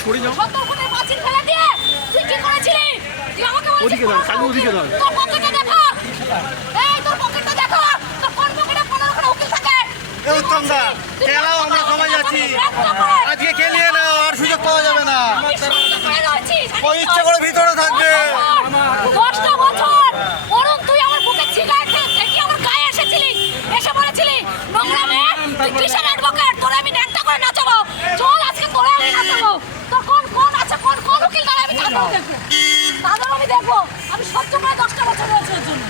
সত্তরখানের পাঁচিল ফেলে দিয়ে তুই কি করেছিলি? তুই আমাকে বলছিস তোর পকেটে দেখো, এই তোর পকেটটা দেখো, তোর কোন পকেটে 15খানা উকিল থাকে। উত্তম দা খেলাও আমরা সবাই যাচ্ছি, আজকে খেলিয়ে নাও, আর সুযোগ পাওয়া যাবে না। ওই ইচ্ছে করে ভিতরে থাকবে। 10টা বছর অরুণ তুই আমার বুকে সিগারেট থেকে আমার গায়ে এসেছিলি, এসে বলেছিলি নোংরা মেয়ে, তুই কিসের অ্যাডভোকেট, তোরা আমি ন্যাংটা করে নাচাবো, চল আজকে তোরা আমি নাচাবো। তোর কোন আছে, কোন উকিল দ্বারা আমি তাদেরও দেখবো, তাদেরও আমি দেখবো। আমি সহ্য করে 10টা বছর হয়েছে ওর জন্য।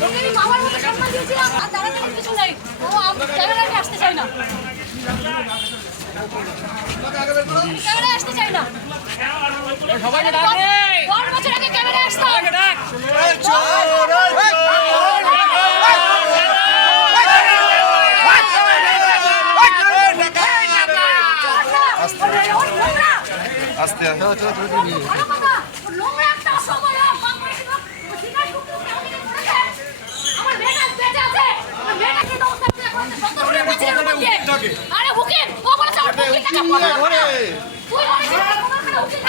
তোকে আমি বাবার মতো সম্মান দিয়েছিলাম, আর দাঁড়াতে কিছু নেই। ও আমি ক্যামেরায় আসতে চাই না, ক্যামেরায় আসতে চাই না। সবাইকে ডাক রে, 10 বছর আগে ক্যামেরায় আসতাম। সবাইকে ডাক। আস্তে আস্তে নোংরা একটা সময় বাংলাদেশের লোক সিগারেট কুকুর কাউকে করেছে। আমার মেয়েটা বেঁচে আছে, আমার মেয়েটাকে দাও সাথে এখন সত্তরখানের পাঁচিলের উপর দিয়ে। আরে উকিল ও বলেছে আমার উকিলটাকে পড়ো। তুই বলেছিস 15খানা উকিল